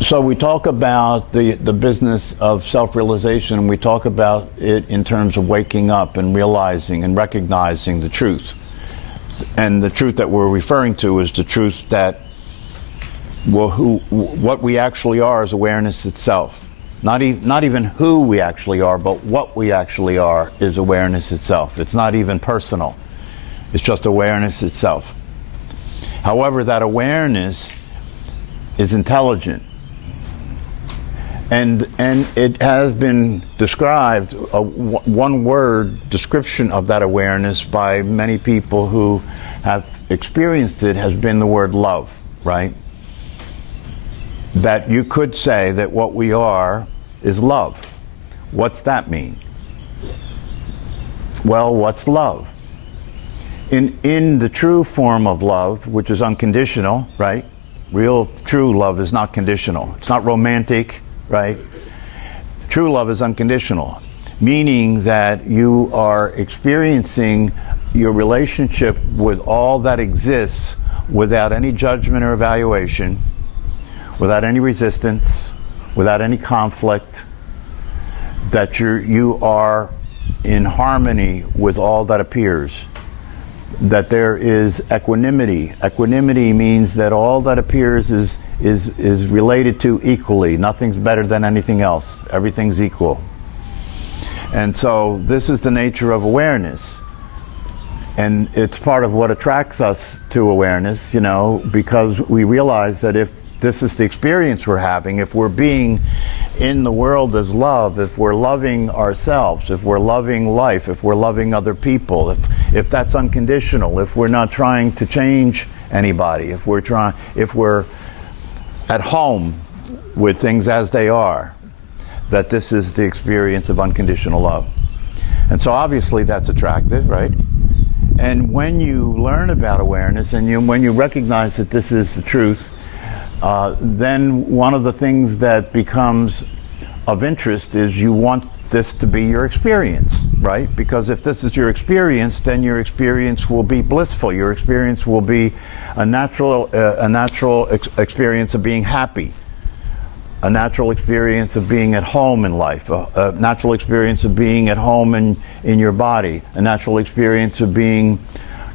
So we talk about the business of self-realization, and we talk about it in terms of waking up and realizing and recognizing the truth. And the truth that we're referring to is the truth that what we actually are is awareness itself. Not even who we actually are, but what we actually are is awareness itself. It's not even personal. It's just awareness itself. However, that awareness is intelligent. And it has been described, a one-word description of that awareness by many people who have experienced it has been the word love, right? That you could say that what we are is love. What's that mean? Well, what's love? In the true form of love, which is unconditional, right? Real, true love is not conditional. It's not romantic, right? True love is unconditional, meaning that you are experiencing your relationship with all that exists without any judgment or evaluation, without any resistance, without any conflict, that you are in harmony with all that appears, that there is equanimity. Equanimity means that all that appears is related to equally. Nothing's better than anything else. Everything's equal. And so this is the nature of awareness. And it's part of what attracts us to awareness, you know, because we realize that if this is the experience we're having, if we're being in the world as love, if we're loving ourselves, if we're loving life, if we're loving other people, if that's unconditional, if we're not trying to change anybody, if we're at home with things as they are, that this is the experience of unconditional love. And so obviously that's attractive, right? And when you learn about awareness and when you recognize that this is the truth, then one of the things that becomes of interest is you want this to be your experience, right? Because if this is your experience, then your experience will be blissful. Your experience will be a natural experience of being happy, a natural experience of being at home in life, a natural experience of being at home in your body, a natural experience of being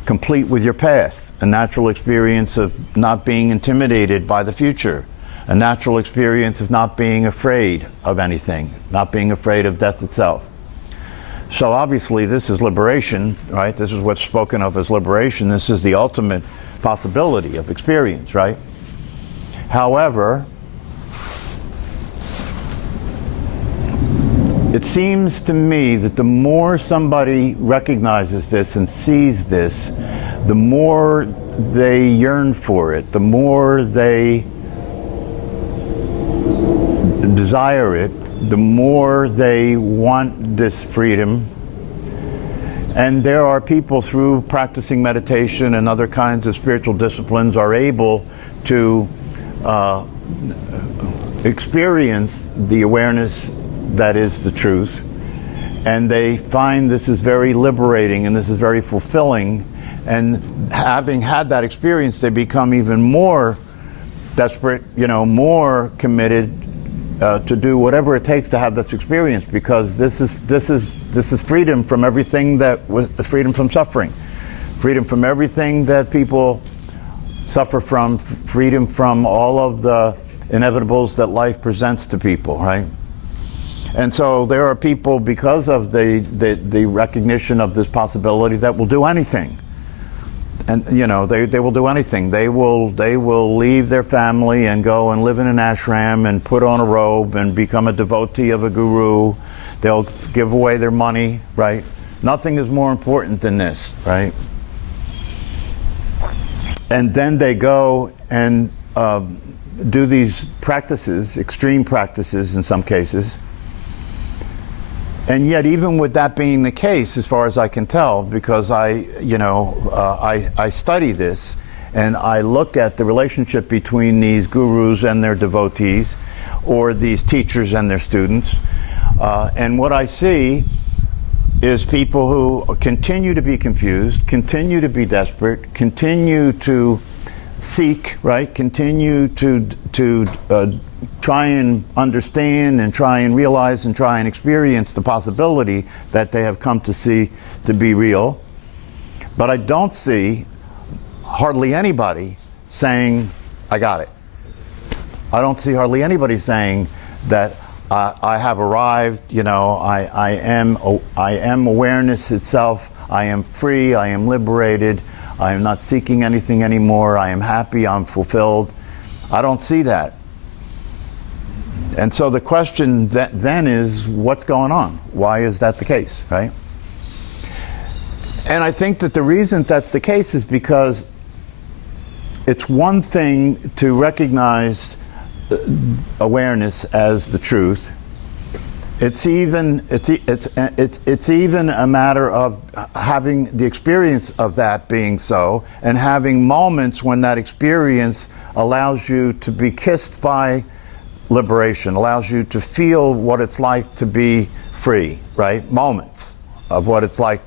complete with your past, a natural experience of not being intimidated by the future, a natural experience of not being afraid of anything, not being afraid of death itself. So obviously this is liberation, right? This is what's spoken of as liberation. This is the ultimate possibility of experience, right? However, it seems to me that the more somebody recognizes this and sees this, the more they yearn for it, the more they desire it, the more they want this freedom. And there are people through practicing meditation and other kinds of spiritual disciplines are able to experience the awareness that is the truth, and they find this is very liberating and this is very fulfilling, and having had that experience they become even more desperate, you know, more committed to do whatever it takes to have this experience, because this is freedom from everything that was freedom from suffering, freedom from everything that people suffer from, freedom from all of the inevitables that life presents to people, right? And so there are people, because of the recognition of this possibility, that will do anything. And you know, they will do anything. They will leave their family and go and live in an ashram and put on a robe and become a devotee of a guru. They'll give away their money, right? Nothing is more important than this, right? And then they go and do these practices, extreme practices in some cases. And yet, even with that being the case, as far as I can tell, because I study this and I look at the relationship between these gurus and their devotees, or these teachers and their students, and what I see is people who continue to be confused, continue to be desperate, continue to seek, right? Continue to to try and understand and try and realize and try and experience the possibility that they have come to see to be real. But I don't see hardly anybody saying, I got it. I don't see hardly anybody saying that I have arrived, I am awareness itself, I am free, I am liberated, I am not seeking anything anymore, I am happy, I'm fulfilled. I don't see that. And so the question then is, what's going on? Why is that the case, right? And I think that the reason that's the case is because it's one thing to recognize awareness as the truth. It's even a matter of having the experience of that being so, and having moments when that experience allows you to be kissed by liberation, allows you to feel what it's like to be free, right? Moments of what it's like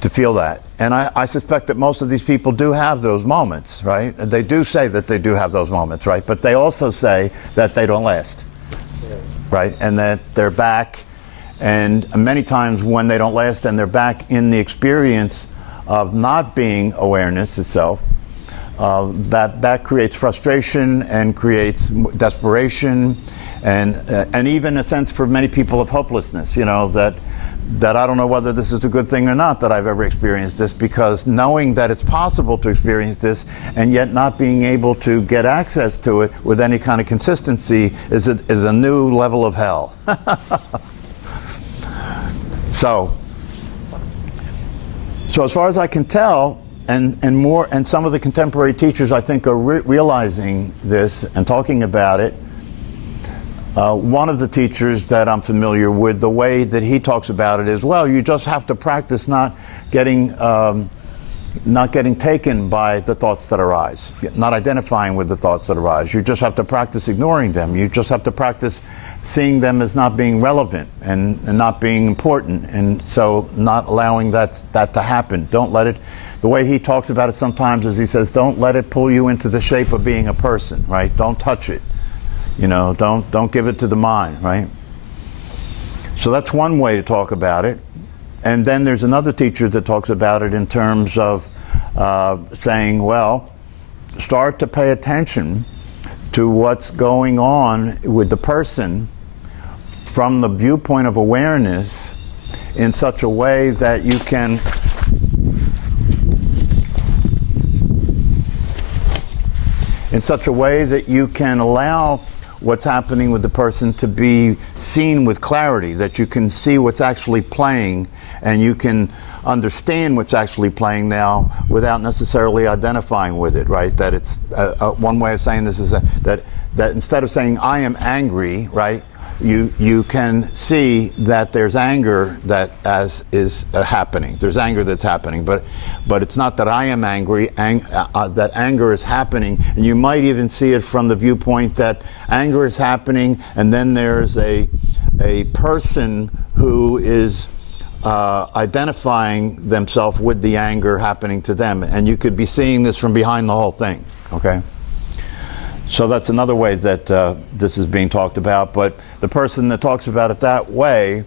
to feel that. And I suspect that most of these people do have those moments, right? They do say that they do have those moments, right? But they also say that they don't last, right? And that they're back, and many times when they don't last and they're back in the experience of not being awareness itself, that creates frustration and creates desperation, and even a sense for many people of hopelessness, that I don't know whether this is a good thing or not that I've ever experienced this, because knowing that it's possible to experience this and yet not being able to get access to it with any kind of consistency is a new level of hell. So as far as I can tell, and some of the contemporary teachers I think are realizing this and talking about it. One of the teachers that I'm familiar with, the way that he talks about it is, well, you just have to practice not getting taken by the thoughts that arise, not identifying with the thoughts that arise. You just have to practice ignoring them. You just have to practice seeing them as not being relevant and not being important, and so not allowing that to happen. Don't let it. The way he talks about it sometimes is he says, don't let it pull you into the shape of being a person, right? Don't touch it. Don't give it to the mind, right? So that's one way to talk about it. And then there's another teacher that talks about it in terms of saying, well, start to pay attention to what's going on with the person from the viewpoint of awareness in such a way that you can allow what's happening with the person to be seen with clarity, that you can see what's actually playing and you can understand what's actually playing now without necessarily identifying with it, right? That it's one way of saying this is that instead of saying I am angry, right, you can see that there's anger that is happening. There's anger that's happening, but it's not that I am angry. That anger is happening, and you might even see it from the viewpoint that anger is happening, and then there's a person who is identifying themselves with the anger happening to them, and you could be seeing this from behind the whole thing. Okay. So that's another way that this is being talked about, but the person that talks about it that way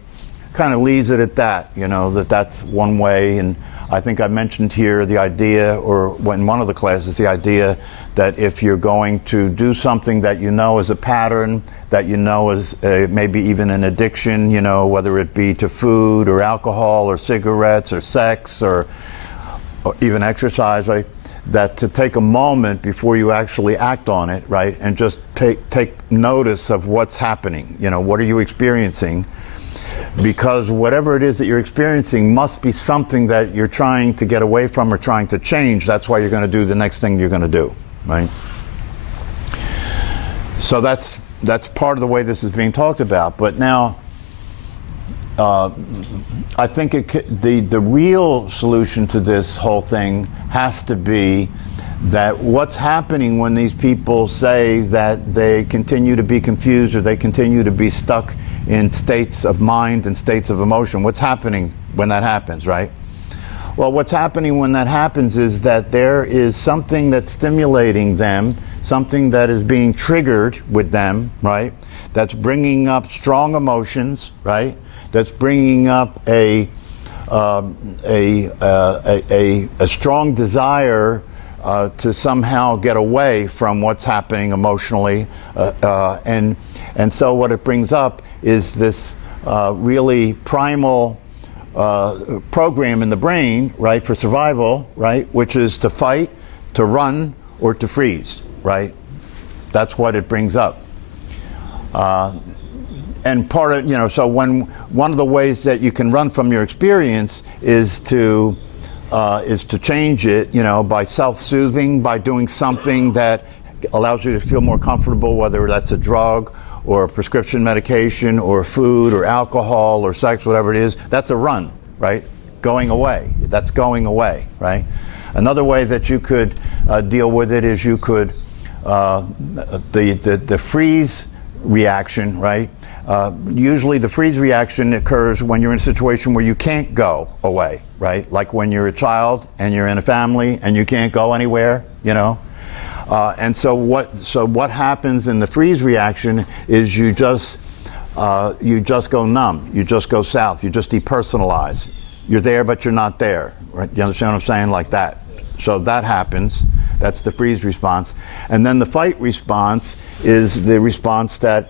kind of leaves it at that, that's one way. And I think I mentioned here the idea, or in one of the classes, the idea that if you're going to do something that you know is a pattern, that you know is maybe even an addiction, whether it be to food or alcohol or cigarettes or sex or even exercise, right? That to take a moment before you actually act on it, right, and just take notice of what's happening. What are you experiencing? Because whatever it is that you're experiencing must be something that you're trying to get away from or trying to change. That's why you're going to do the next thing you're going to do, right? So that's part of the way this is being talked about. But now, I think the real solution to this whole thing has to be that what's happening when these people say that they continue to be confused or they continue to be stuck in states of mind and states of emotion. What's happening when that happens, right? Well, what's happening when that happens is that there is something that's stimulating them something that is being triggered with them, right? That's bringing up strong emotions, right? That's bringing up a strong desire to somehow get away from what's happening emotionally, and so what it brings up is this really primal program in the brain, right, for survival, right, which is to fight, to run, or to freeze, right? That's what it brings up. And part of, so one of the ways that you can run from your experience is to change it, by self-soothing, by doing something that allows you to feel more comfortable, whether that's a drug or a prescription medication or food or alcohol or sex, whatever it is. That's a run, right? Going away. That's going away, right? Another way that you could deal with it is you could the freeze reaction, right? Usually the freeze reaction occurs when you're in a situation where you can't go away, right? Like when you're a child and you're in a family and you can't go anywhere, and so what happens in the freeze reaction is you just go numb, you just go south, you just depersonalize. You're there, but you're not there, right? You understand what I'm saying? Like that. So that happens. That's the freeze response. And then the fight response is the response that,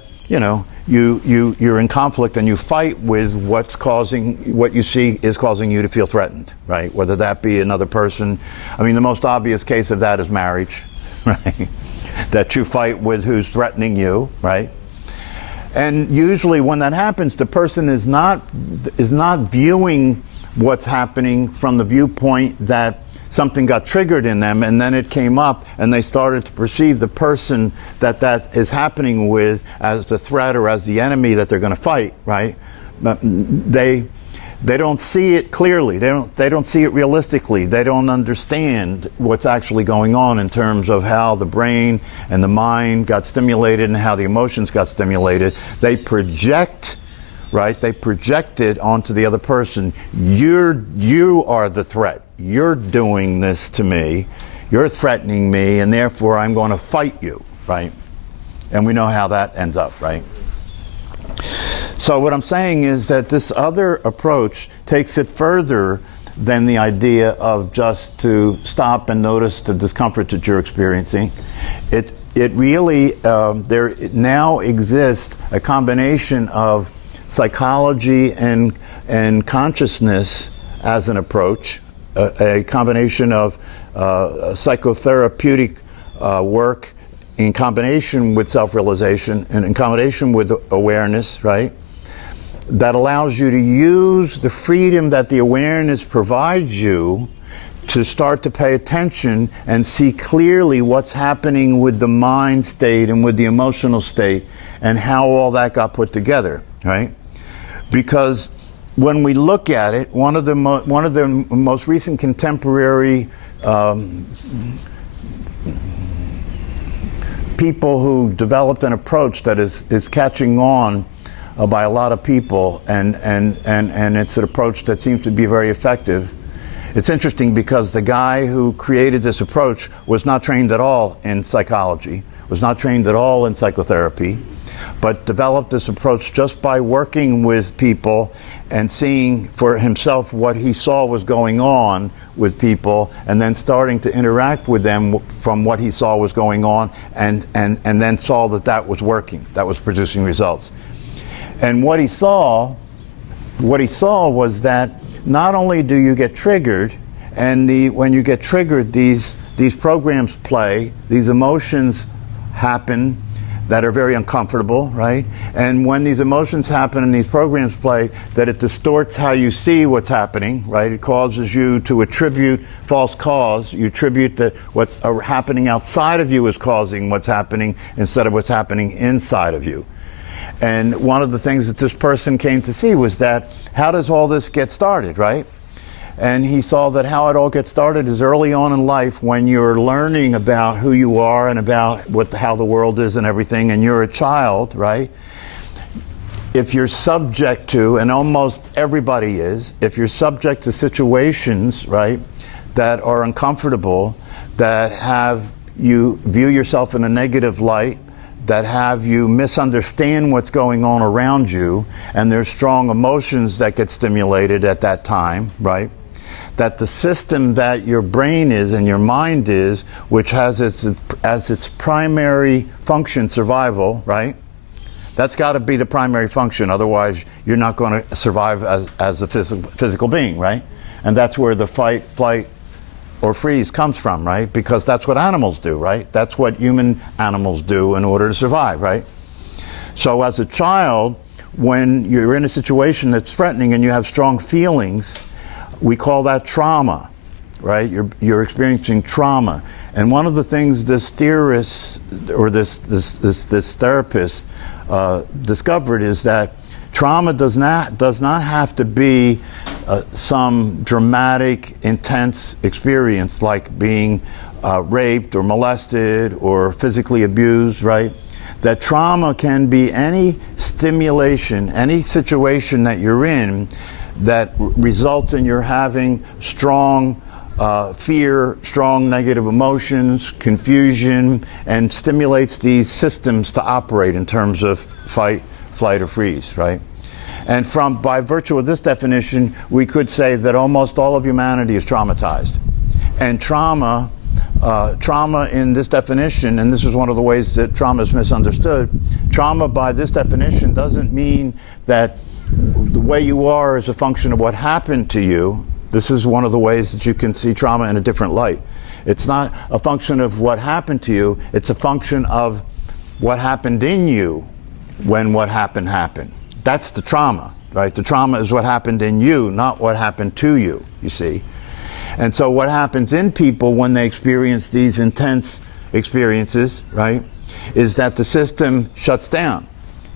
you're in conflict and you fight with what you see is causing you to feel threatened, right? Whether that be another person. I mean, the most obvious case of that is marriage, right? That you fight with who's threatening you, right? And usually when that happens, the person is not viewing what's happening from the viewpoint that something got triggered in them, and then it came up, and they started to perceive the person that is happening with as the threat or as the enemy that they're going to fight, right? But they don't see it clearly. They don't see it realistically. They don't understand what's actually going on in terms of how the brain and the mind got stimulated and how the emotions got stimulated. They project, right? They project it onto the other person. You are the threat. You're doing this to me. You're threatening me, and therefore I'm going to fight you, right? And we know how that ends up, right? So what I'm saying is that this other approach takes it further than the idea of just to stop and notice the discomfort that you're experiencing. It really, there now exists a combination of psychology and consciousness as an approach, a combination of psychotherapeutic work in combination with self-realization and in combination with awareness, right? That allows you to use the freedom that the awareness provides you to start to pay attention and see clearly what's happening with the mind state and with the emotional state and how all that got put together, right? Because when we look at it, one of the most recent contemporary people who developed an approach that is catching on by a lot of people, and it's an approach that seems to be very effective. It's interesting because the guy who created this approach was not trained at all in psychology, was not trained at all in psychotherapy, but developed this approach just by working with people and seeing for himself what he saw was going on with people, and then starting to interact with them from what he saw was going on, and then saw that was working, that was producing results. And what he saw was that not only do you get triggered, and when you get triggered, these programs play, these emotions happen that are very uncomfortable, right? And when these emotions happen and these programs play, that it distorts how you see what's happening, right? It causes you to attribute false cause. You attribute that what's happening outside of you is causing what's happening instead of what's happening inside of you. And one of the things that this person came to see was that, how does all this get started, right? And he saw that how it all gets started is early on in life when you're learning about who you are and about how the world is and everything, and you're a child, right? If you're subject to, and almost everybody is, if you're subject to situations, right, that are uncomfortable, that have you view yourself in a negative light, that have you misunderstand what's going on around you, and there's strong emotions that get stimulated at that time, right? That the system that your brain is and your mind is, which has as its primary function survival, right? That's got to be the primary function, otherwise you're not going to survive as a physical being, right? And that's where the fight, flight, or freeze comes from, right? Because that's what animals do, right? That's what human animals do in order to survive, right? So as a child, when you're in a situation that's threatening and you have strong feelings, we call that trauma, right? You're experiencing trauma. And one of the things this theorist, or this therapist discovered is that trauma does not have to be some dramatic, intense experience like being raped or molested or physically abused, right? That trauma can be any stimulation, any situation that you're in that results in your having strong fear, strong negative emotions, confusion, and stimulates these systems to operate in terms of fight, flight, or freeze, right? And by virtue of this definition, we could say that almost all of humanity is traumatized. And trauma in this definition, and this is one of the ways that trauma is misunderstood, trauma by this definition doesn't mean that the way you are is a function of what happened to you. This is one of the ways that you can see trauma in a different light. It's not a function of what happened to you, it's a function of what happened in you when what happened happened. That's the trauma, right? The trauma is what happened in you, not what happened to you, you see. And so what happens in people when they experience these intense experiences, right, is that the system shuts down,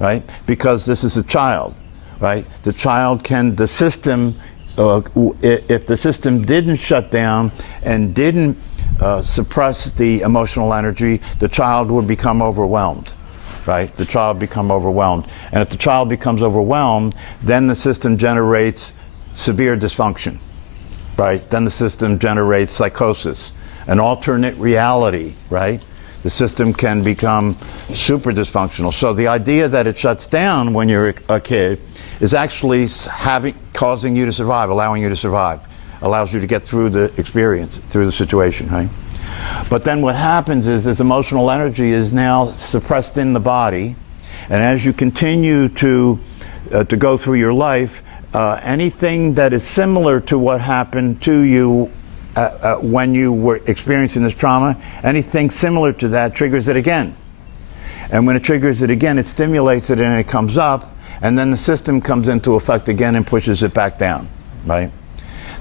right? Because this is a child, right? The child the system, if the system didn't shut down and didn't suppress the emotional energy, the child would become overwhelmed. Right? The child become overwhelmed. And if the child becomes overwhelmed, then the system generates severe dysfunction, right? Then the system generates psychosis, an alternate reality, right? The system can become super dysfunctional. So the idea that it shuts down when you're a kid is actually causing you to survive, allowing you to survive, allows you to get through the experience, through the situation, right? But then what happens is this emotional energy is now suppressed in the body, and as you continue to go through your life, anything that is similar to what happened to you when you were experiencing this trauma, anything similar to that triggers it again. And when it triggers it again, it stimulates it and it comes up, and then the system comes into effect again and pushes it back down, right?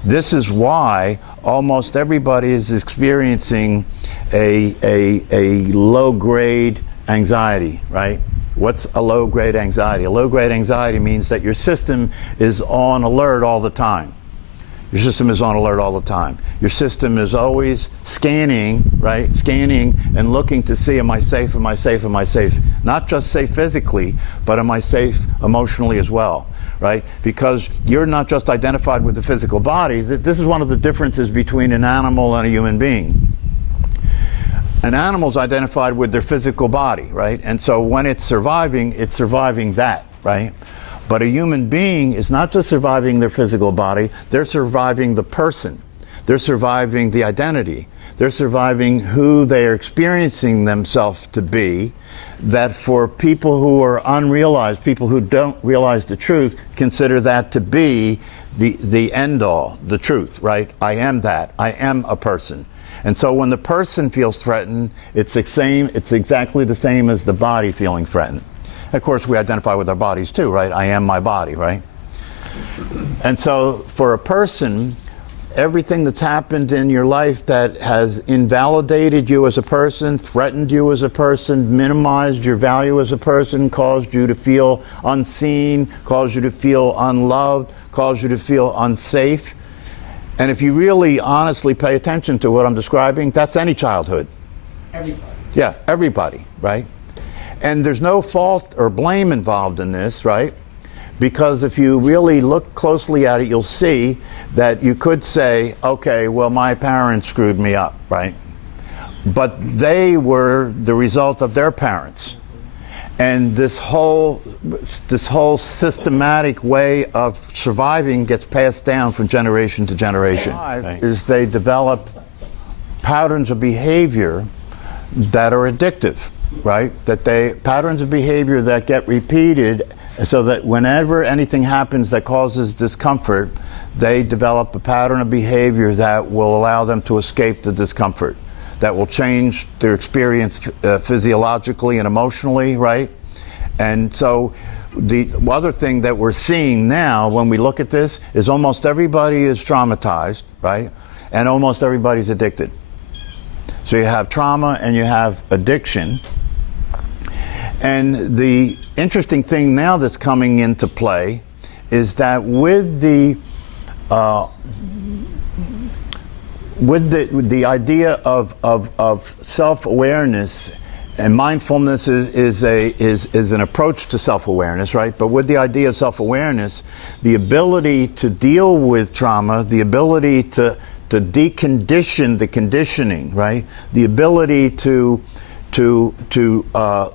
This is why almost everybody is experiencing a low-grade anxiety, right? What's a low-grade anxiety? A low-grade anxiety means that your system is on alert all the time. Your system is on alert all the time. Your system is always scanning, right? Scanning and looking to see, am I safe, am I safe, am I safe? Not just safe physically, but am I safe emotionally as well? Right? Because you're not just identified with the physical body. This is one of the differences between an animal and a human being. An animal's identified with their physical body, right? And so when it's surviving that, right? But a human being is not just surviving their physical body, they're surviving the person. They're surviving the identity. They're surviving who they are experiencing themselves to be, that for people who are unrealized, people who don't realize the truth, consider that to be the end all, the truth, right? I am that. I am a person. And so when the person feels threatened, it's exactly the same as the body feeling threatened. Of course, we identify with our bodies too, right? I am my body, right? And so for a person, everything that's happened in your life that has invalidated you as a person, threatened you as a person, minimized your value as a person, caused you to feel unseen, caused you to feel unloved, caused you to feel unsafe. And if you really honestly pay attention to what I'm describing, that's any childhood. Everybody. Yeah, everybody, right? And there's no fault or blame involved in this, right? Because if you really look closely at it, you'll see that you could say, okay, well, my parents screwed me up, right? but they were the result of their parents. And this whole systematic way of surviving gets passed down from generation to generation. Right. Is they develop patterns of behavior that are addictive, right? Patterns of behavior that get repeated, so that whenever anything happens that causes discomfort, they develop a pattern of behavior that will allow them to escape the discomfort, that will change their experience physiologically and emotionally, right? And so the other thing that we're seeing now when we look at this is almost everybody is traumatized, right? And almost everybody's addicted. So you have trauma and you have addiction. And the interesting thing now that's coming into play is that with the idea of self-awareness, and mindfulness is an approach to self-awareness, right? But with the idea of self-awareness, the ability to deal with trauma, the ability to decondition the conditioning, right? The ability to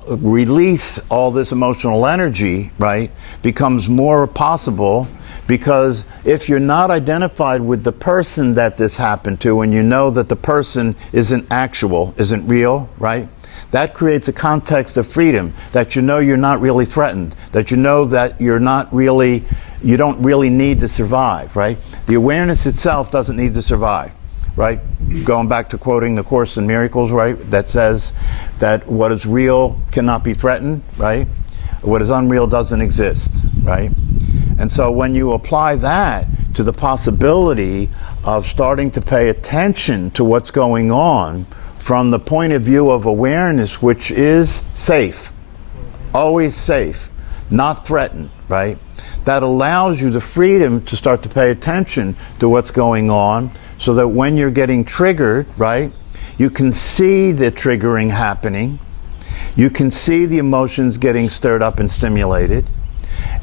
release all this emotional energy, right, becomes more possible, because if you're not identified with the person that this happened to, and you know that the person isn't actual, isn't real, right, that creates a context of freedom, that you know you're not really threatened, that you know that you don't really need to survive, right? The awareness itself doesn't need to survive, right? Going back to quoting the Course in Miracles, right, that says that what is real cannot be threatened, right? What is unreal doesn't exist, right? And so when you apply that to the possibility of starting to pay attention to what's going on from the point of view of awareness, which is safe, always safe, not threatened, right? That allows you the freedom to start to pay attention to what's going on, so that when you're getting triggered, right, you can see the triggering happening, you can see the emotions getting stirred up and stimulated,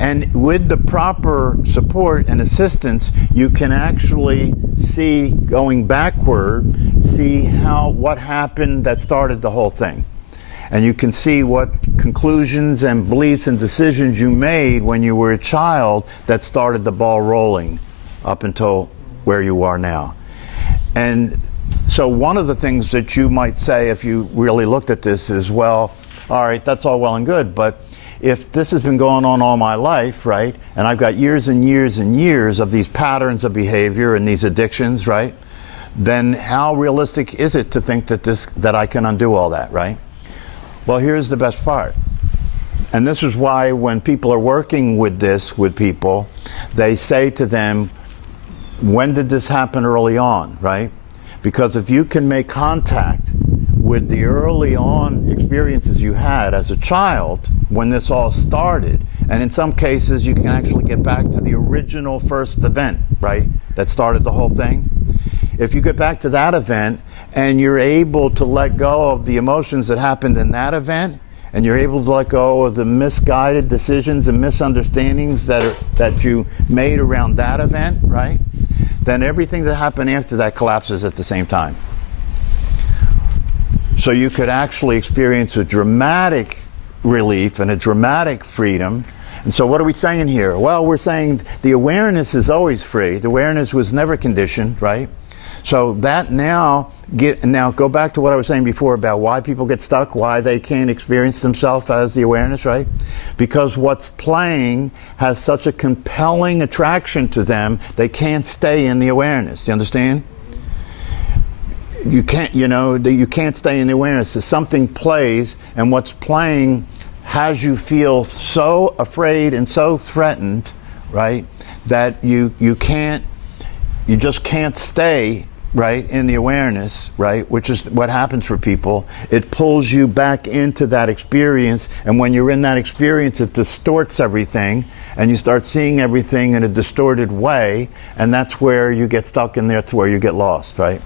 and with the proper support and assistance, you can actually see, going backward, see what happened that started the whole thing. And you can see what conclusions and beliefs and decisions you made when you were a child that started the ball rolling up until where you are now. And so one of the things that you might say if you really looked at this is, well, all right, that's all well and good, but if this has been going on all my life, right, and I've got years and years and years of these patterns of behavior and these addictions, right, then how realistic is it to think that I can undo all that, right? Well, here's the best part. And this is why when people are working with this with people, they say to them, when did this happen early on, right? Because if you can make contact with the early on experiences you had as a child when this all started, and in some cases you can actually get back to the original first event, right, that started the whole thing. If you get back to that event and you're able to let go of the emotions that happened in that event, and you're able to let go of the misguided decisions and misunderstandings that you made around that event, right, then everything that happened after that collapses at the same time. So you could actually experience a dramatic relief and a dramatic freedom. And so what are we saying here? Well, we're saying the awareness is always free. The awareness was never conditioned, right? So that now go back to what I was saying before about why people get stuck, why they can't experience themselves as the awareness, right? Because what's playing has such a compelling attraction to them, they can't stay in the awareness. Do you understand? You can't stay in the awareness. If something plays and what's playing has you feel so afraid and so threatened, right, that you just can't stay, right, in the awareness, right, which is what happens for people. It pulls you back into that experience, and when you're in that experience, it distorts everything, and you start seeing everything in a distorted way, and that's where you get stuck in there, to where you get lost, right?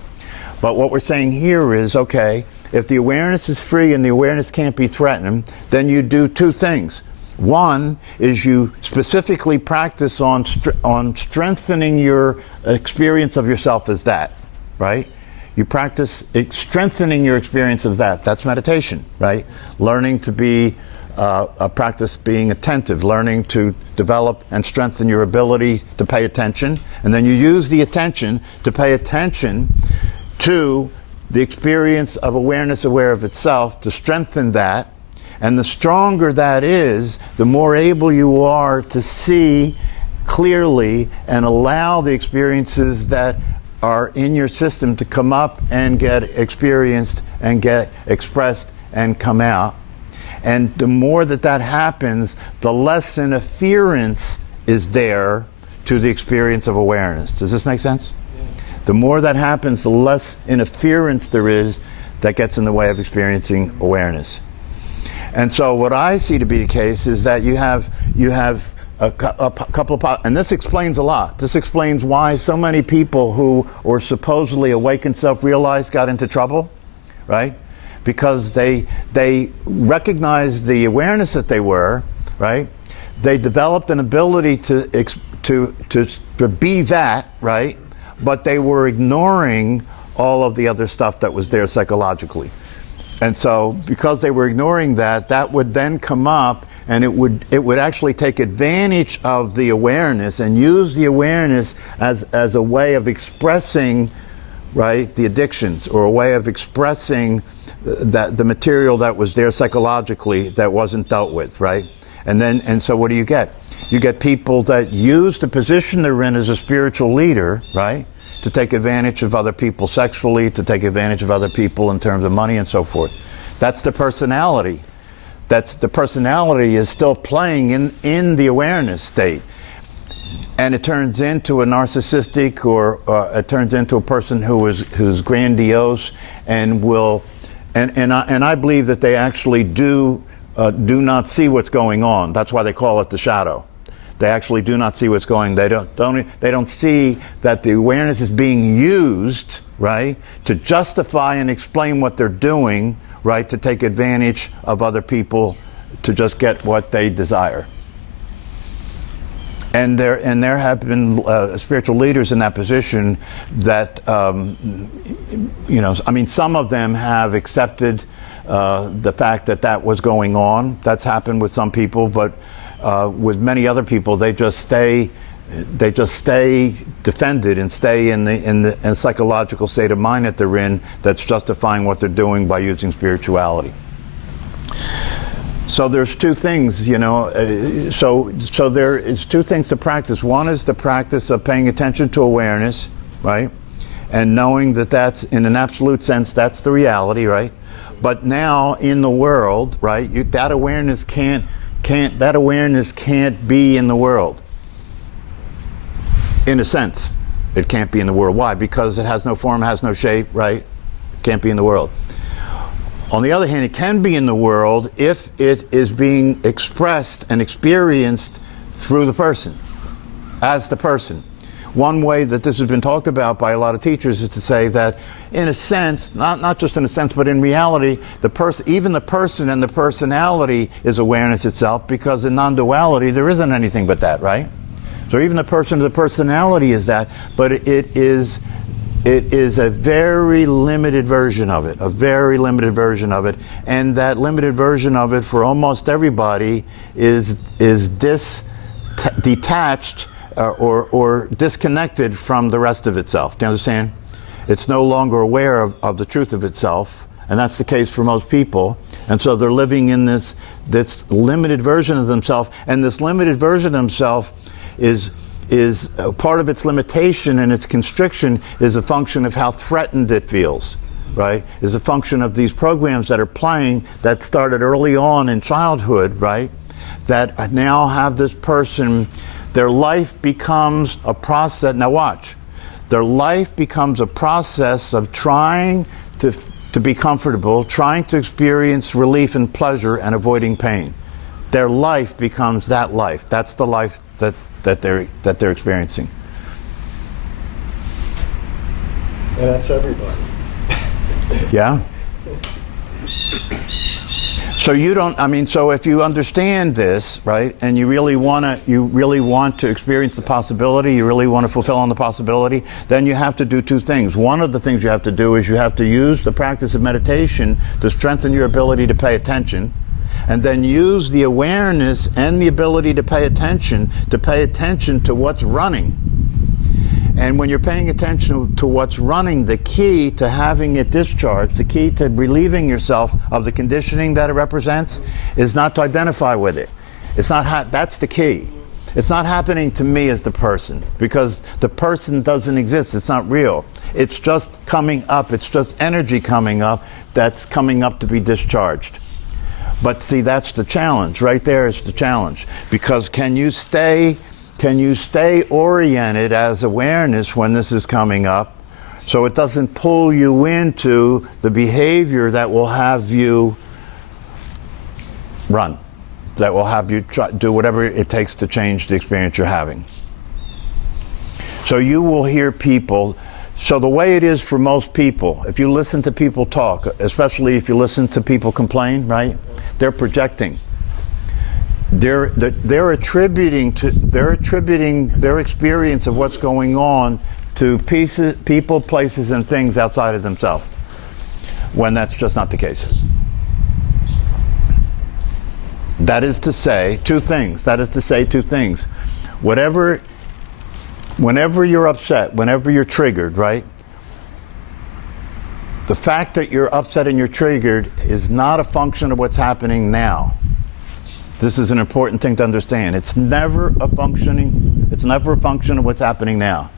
But what we're saying here is, okay, if the awareness is free and the awareness can't be threatened, then you do two things. One is you specifically practice on strengthening your experience of yourself as that, right? You practice strengthening your experience of that. That's meditation, right? Learning to be practice being attentive, learning to develop and strengthen your ability to pay attention, and then you use the attention to pay attention to the experience of awareness aware of itself, to strengthen that. And the stronger that is, the more able you are to see clearly and allow the experiences that are in your system to come up and get experienced and get expressed and come out. And the more that that happens, the less interference is there to the experience of awareness. Does this make sense? The more that happens, the less interference there is that gets in the way of experiencing awareness. And so what I see to be the case is that you have a couple of, and this explains a lot. This explains why so many people who were supposedly awakened, self-realized, got into trouble, right? Because they recognized the awareness that they were, right? They developed an ability to be that, right? But they were ignoring all of the other stuff that was there psychologically. And so because they were ignoring that, that would then come up, and it would actually take advantage of the awareness and use the awareness as a way of expressing, right, the addictions, or a way of expressing that the material that was there psychologically that wasn't dealt with, right? And so what do you get? You get people that use the position they're in as a spiritual leader, right, to take advantage of other people sexually, to take advantage of other people in terms of money and so forth. That's the personality. The personality is still playing in the awareness state. And it turns into a narcissistic, or it turns into a person who's grandiose and will, and I believe that they actually do not see what's going on. That's why they call it the shadow. They actually do not see what's going. They don't see that the awareness is being used, right, to justify and explain what they're doing, right, to take advantage of other people to just get what they desire. And there have been spiritual leaders in that position that, you know, I mean, some of them have accepted the fact that that was going on. That's happened with some people, but with many other people, they just stay defended and stay in the psychological state of mind that they're in, that's justifying what they're doing by using spirituality. So there's two things, you know, so there is two things to practice. One is the practice of paying attention to awareness, right? And knowing that that's, in an absolute sense, that's the reality, right? But now in the world, right, that awareness can't be in the world. In a sense, it can't be in the world. Why? Because it has no form, has no shape, right? It can't be in the world. On the other hand, it can be in the world if it is being expressed and experienced through the person, as the person. One way that this has been talked about by a lot of teachers is to say that, in a sense, not just in a sense, but in reality, even the person and the personality is awareness itself, because in non-duality there isn't anything but that, right? So even the person and the personality is that, but it is a very limited version of it, and that limited version of it for almost everybody is detached or disconnected from the rest of itself. Do you understand? It's no longer aware of the truth of itself, and that's the case for most people. And so they're living in this limited version of themselves, and this limited version of themselves is part of its limitation and its constriction is a function of how threatened it feels, right? Is a function of these programs that are playing that started early on in childhood, right? That now have this person, their life becomes a process. Now watch. Their life becomes a process of trying to be comfortable, trying to experience relief and pleasure, and avoiding pain. Their life becomes that life. That's the life that they're experiencing. And that's everybody. Yeah. So you don't, I mean, so if you understand this, right, and you really want to experience the possibility, you really want to fulfill on the possibility, then you have to do two things. One of the things you have to do is you have to use the practice of meditation to strengthen your ability to pay attention, and then use the awareness and the ability to pay attention to what's running. And when you're paying attention to what's running, the key to having it discharged, the key to relieving yourself of the conditioning that it represents, is not to identify with it. It's not that's the key. It's not happening to me as the person, because the person doesn't exist. It's not real. It's just coming up. It's just energy coming up that's coming up to be discharged. But see, that's the challenge. Right there is the challenge. Because can you stay oriented as awareness when this is coming up, so it doesn't pull you into the behavior that will have you run, that will have you do whatever it takes to change the experience you're having. So you will hear people, so the way it is for most people, if you listen to people talk, especially if you listen to people complain, right, they're projecting. They're attributing their experience of what's going on to people, places, and things outside of themselves, when that's just not the case. That is to say two things. Whenever you're upset, whenever you're triggered, right? The fact that you're upset and you're triggered is not a function of what's happening now. This is an important thing to understand. It's never a function of what's happening now.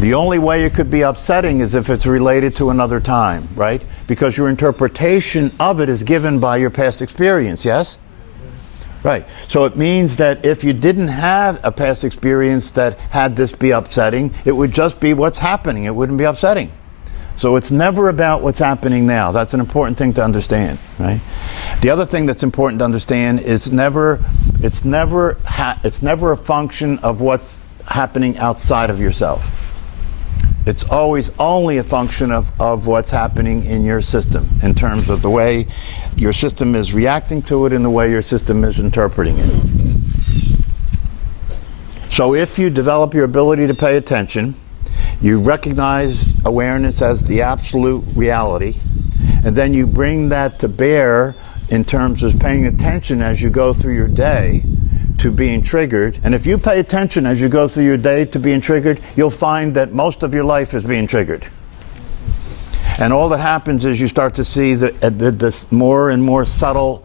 The only way it could be upsetting is if it's related to another time, right? Because your interpretation of it is given by your past experience, yes? Right. So it means that if you didn't have a past experience that had this be upsetting, it would just be what's happening. It wouldn't be upsetting. So it's never about what's happening now. That's an important thing to understand, right? The other thing that's important to understand is it's never a function of what's happening outside of yourself. It's always only a function of what's happening in your system, in terms of the way your system is reacting to it and the way your system is interpreting it. So if you develop your ability to pay attention, you recognize awareness as the absolute reality, and then you bring that to bear in terms of paying attention as you go through your day to being triggered. And if you pay attention as you go through your day to being triggered, you'll find that most of your life is being triggered. And all that happens is you start to see the more and more subtle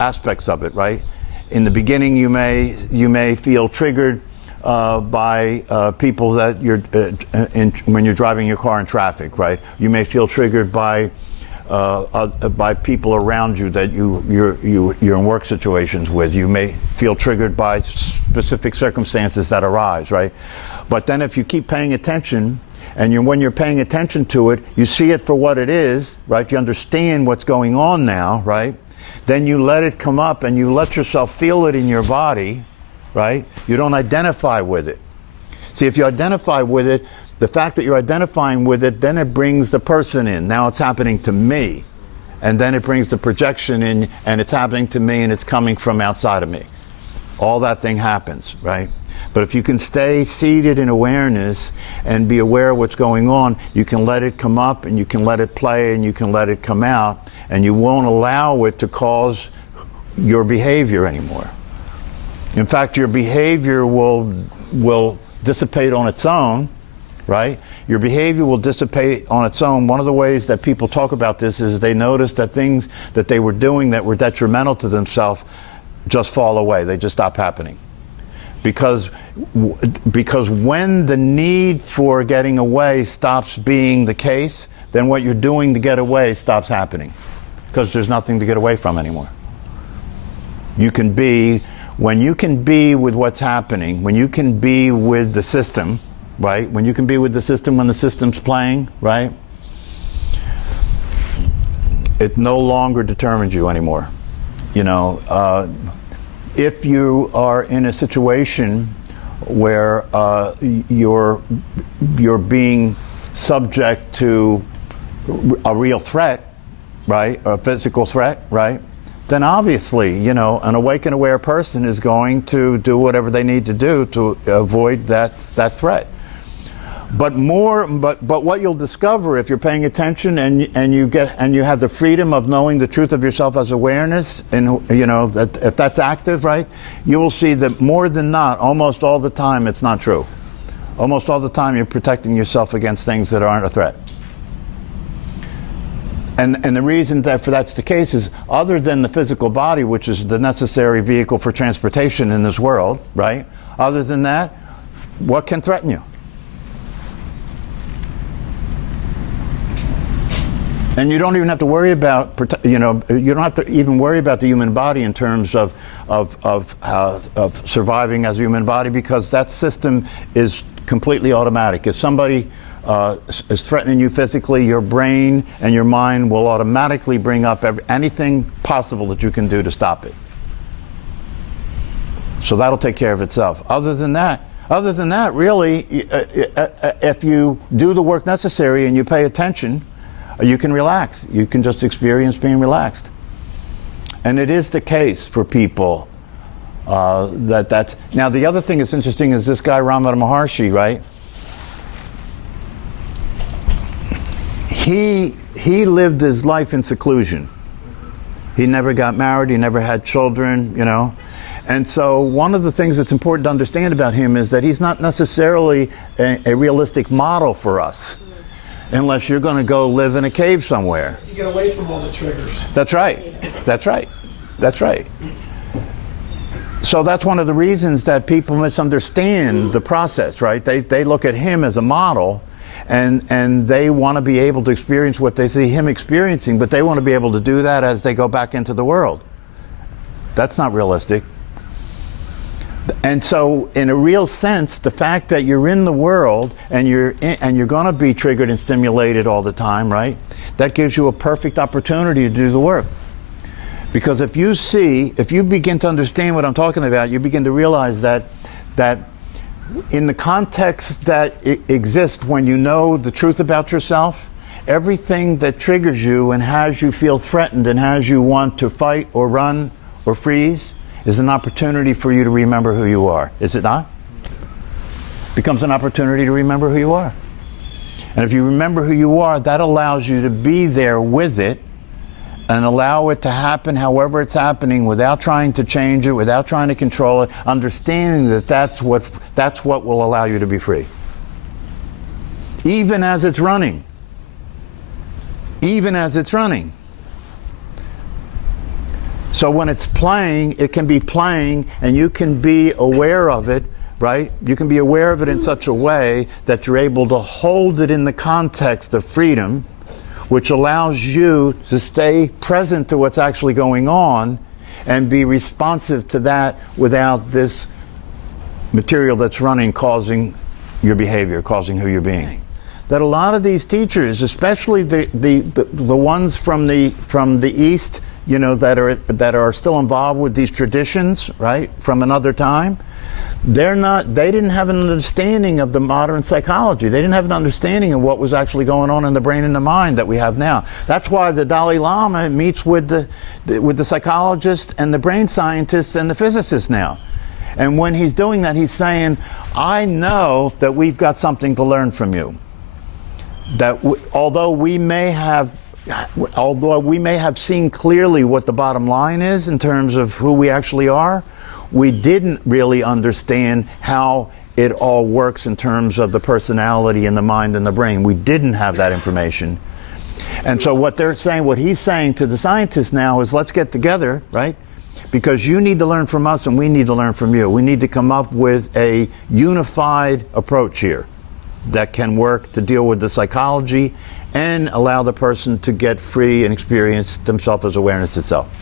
aspects of it, right? In the beginning, you may feel triggered by people that when you're driving your car in traffic, right? You may feel triggered by people around you that you're in work situations with. You may feel triggered by specific circumstances that arise, right? But then if you keep paying attention, and when you're paying attention to it, you see it for what it is, right? You understand what's going on now, right? Then you let it come up and you let yourself feel it in your body, right? You don't identify with it. See, if you identify with it, the fact that you're identifying with it, then it brings the person in. Now it's happening to me. And then it brings the projection in, and it's happening to me, and it's coming from outside of me. All that thing happens, right? But if you can stay seated in awareness and be aware of what's going on, you can let it come up, and you can let it play, and you can let it come out, and you won't allow it to cause your behavior anymore. In fact, your behavior will dissipate on its own, right? Your behavior will dissipate on its own. One of the ways that people talk about this is they notice that things that they were doing that were detrimental to themselves just fall away. They just stop happening. Because when the need for getting away stops being the case, then what you're doing to get away stops happening. Because there's nothing to get away from anymore. When you can be with what's happening, when you can be with the system, right? When you can be with the system when the system's playing, right? It no longer determines you anymore. You know, if you are in a situation where you're being subject to a real threat, right, or a physical threat, right, then obviously, you know, an awake and aware person is going to do whatever they need to do to avoid that threat. But what you'll discover if you're paying attention and you have the freedom of knowing the truth of yourself as awareness, and you know that if that's active, right, you will see that more than not, almost all the time, it's not true. Almost all the time, you're protecting yourself against things that aren't a threat. And the reason that that's the case is, other than the physical body, which is the necessary vehicle for transportation in this world, right? Other than that, what can threaten you? And you don't even have to worry about, you know, you don't have to even worry about the human body in terms of surviving as a human body, because that system is completely automatic. If somebody is threatening you physically, your brain and your mind will automatically bring up anything possible that you can do to stop it. So that'll take care of itself. Other than that, really, if you do the work necessary and you pay attention, you can relax. You can just experience being relaxed. And it is the case for people that's... Now, the other thing that's interesting is this guy, Ramana Maharshi, right? He lived his life in seclusion. He never got married. He never had children, you know. And so one of the things that's important to understand about him is that he's not necessarily a realistic model for us, unless you're going to go live in a cave somewhere. You get away from all the triggers. That's right. That's right. That's right. So that's one of the reasons that people misunderstand the process, right? They look at him as a model, and they want to be able to experience what they see him experiencing, but they want to be able to do that as they go back into the world. That's not realistic. And so, in a real sense, the fact that you're in the world and you're going to be triggered and stimulated all the time, right? That gives you a perfect opportunity to do the work. Because if you begin to understand what I'm talking about, you begin to realize that in the context that exists when you know the truth about yourself, everything that triggers you and has you feel threatened and has you want to fight or run or freeze is an opportunity for you to remember who you are. Is it not? Becomes an opportunity to remember who you are. And if you remember who you are, that allows you to be there with it and allow it to happen however it's happening, without trying to change it, without trying to control it, understanding that that's what will allow you to be free. Even as it's running. Even as it's running. So when it's playing, it can be playing, and you can be aware of it, right? You can be aware of it in such a way that you're able to hold it in the context of freedom, which allows you to stay present to what's actually going on and be responsive to that without this material that's running causing your behavior, causing who you're being. That a lot of these teachers, especially the ones from the East, you know, that are still involved with these traditions, right, from another time, they didn't have an understanding of the modern psychology. They didn't have an understanding of what was actually going on in the brain and the mind that we have now. That's why the Dalai Lama meets with the psychologists and the brain scientists and the physicists now. And when he's doing that, he's saying, I know that we've got something to learn from you. That although we may have seen clearly what the bottom line is in terms of who we actually are, we didn't really understand how it all works in terms of the personality and the mind and the brain. We didn't have that information. And so what he's saying to the scientists now is, let's get together, right? Because you need to learn from us and we need to learn from you. We need to come up with a unified approach here that can work to deal with the psychology and allow the person to get free and experience themselves as awareness itself.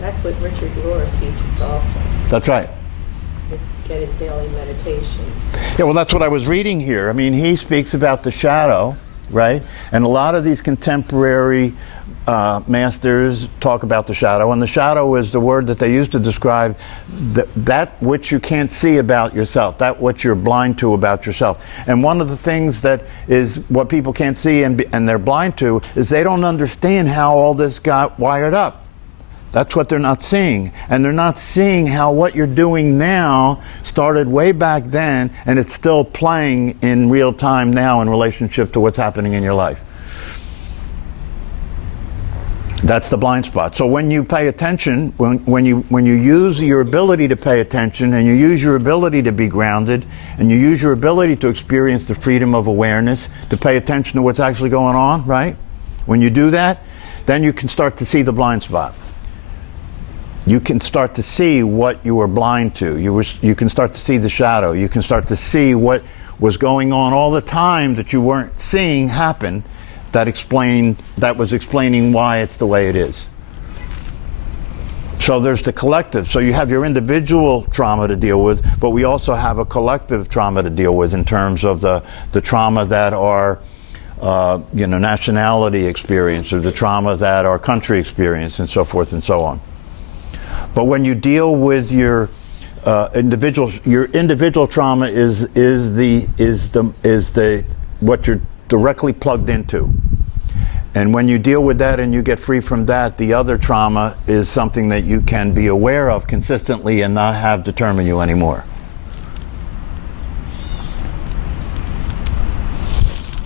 That's what Richard Rohr teaches also. That's right. Get his daily meditations. Yeah, well, that's what I was reading here. I mean, he speaks about the shadow, right? And a lot of these contemporary masters talk about the shadow, and the shadow is the word that they use to describe that which you can't see about yourself, that what you're blind to about yourself. And one of the things that is what people can't see and they're blind to is they don't understand how all this got wired up. That's what they're not seeing. And they're not seeing how what you're doing now started way back then, and it's still playing in real time now in relationship to what's happening in your life. That's the blind spot. So when you pay attention, when you use your ability to pay attention, and you use your ability to be grounded, and you use your ability to experience the freedom of awareness, to pay attention to what's actually going on, right? When you do that, then you can start to see the blind spot. You can start to see what you were blind to. You can start to see the shadow. You can start to see what was going on all the time that you weren't seeing happen, that was explaining why it's the way it is. So there's the collective. So you have your individual trauma to deal with, but we also have a collective trauma to deal with in terms of the trauma that our nationality experience, or the trauma that our country experience, and so forth and so on. But when you deal with your individual trauma is what you're directly plugged into. And when you deal with that and you get free from that, the other trauma is something that you can be aware of consistently and not have determine you anymore.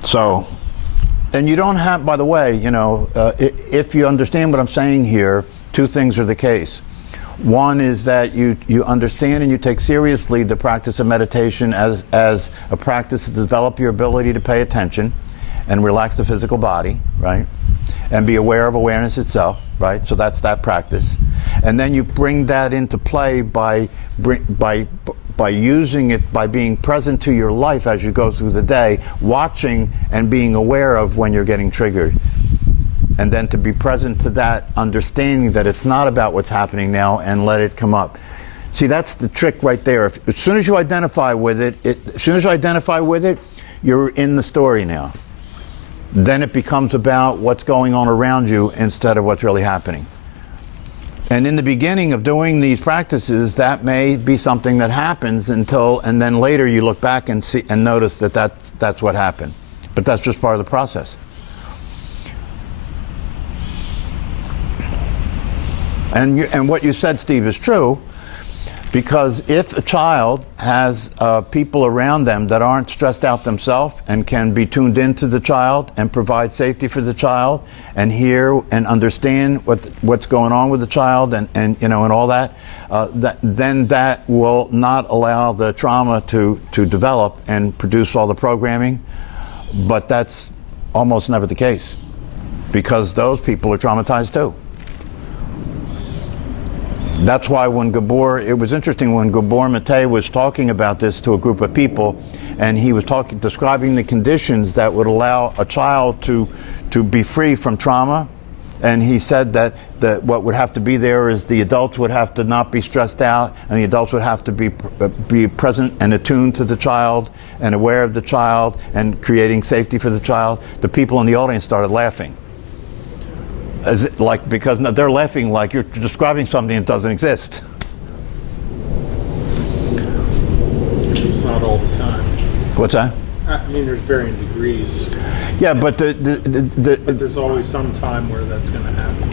So, and you don't have, by the way, if you understand what I'm saying here, two things are the case. One is that you understand and you take seriously the practice of meditation as a practice to develop your ability to pay attention and relax the physical body, right? And be aware of awareness itself, right? So that's that practice. And then you bring that into play by using it, by being present to your life as you go through the day, watching and being aware of when you're getting triggered. And then to be present to that, understanding that it's not about what's happening now, and let it come up. See, that's the trick right there. As soon as you identify with it, you're in the story now. Then it becomes about what's going on around you instead of what's really happening. And in the beginning of doing these practices, that may be something that happens and then later you look back and see and notice that's what happened. But that's just part of the process. And what you said, Steve, is true, because if a child has people around them that aren't stressed out themselves and can be tuned into the child and provide safety for the child and hear and understand what's going on with the child and all that, then that will not allow the trauma to develop and produce all the programming. But that's almost never the case, because those people are traumatized too. That's why it was interesting when Gabor Mate was talking about this to a group of people, and he was describing the conditions that would allow a child to be free from trauma. And he said that what would have to be there is the adults would have to not be stressed out, and the adults would have to be present and attuned to the child and aware of the child and creating safety for the child. The people in the audience started laughing. Because they're laughing like you're describing something that doesn't exist. It's not all the time. What's that? I mean, there's varying degrees. Yeah, but But there's always some time where that's going to happen.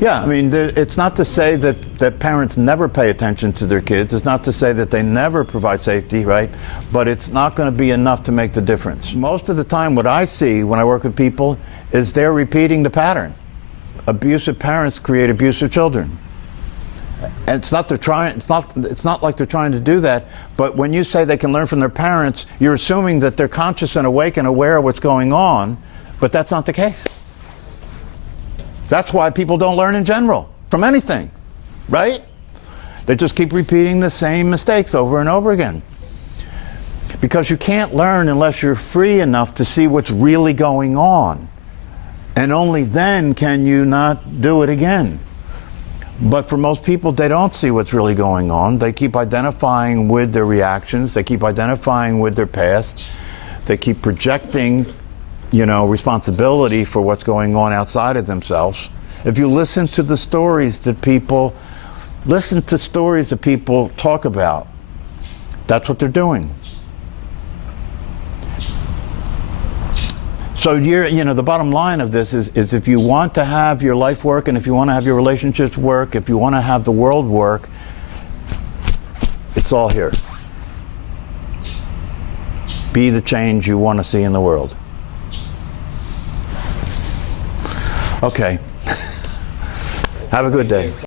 yeah, I mean, it's not to say that parents never pay attention to their kids. It's not to say that they never provide safety, right? But it's not going to be enough to make the difference. Most of the time, what I see when I work with people is they're repeating the pattern. Abusive parents create abusive children. And it's not like they're trying to do that, but when you say they can learn from their parents, you're assuming that they're conscious and awake and aware of what's going on, but that's not the case. That's why people don't learn in general from anything, right? They just keep repeating the same mistakes over and over again. Because you can't learn unless you're free enough to see what's really going on. And only then can you not do it again. But for most people, they don't see what's really going on. They keep identifying with their reactions. They keep identifying with their past. They keep projecting responsibility for what's going on outside of themselves. If you listen to the stories that people talk about, that's what they're doing. So the bottom line of this is if you want to have your life work, and if you want to have your relationships work, if you want to have the world work, it's all here. Be the change you want to see in the world. Okay. Have a good day.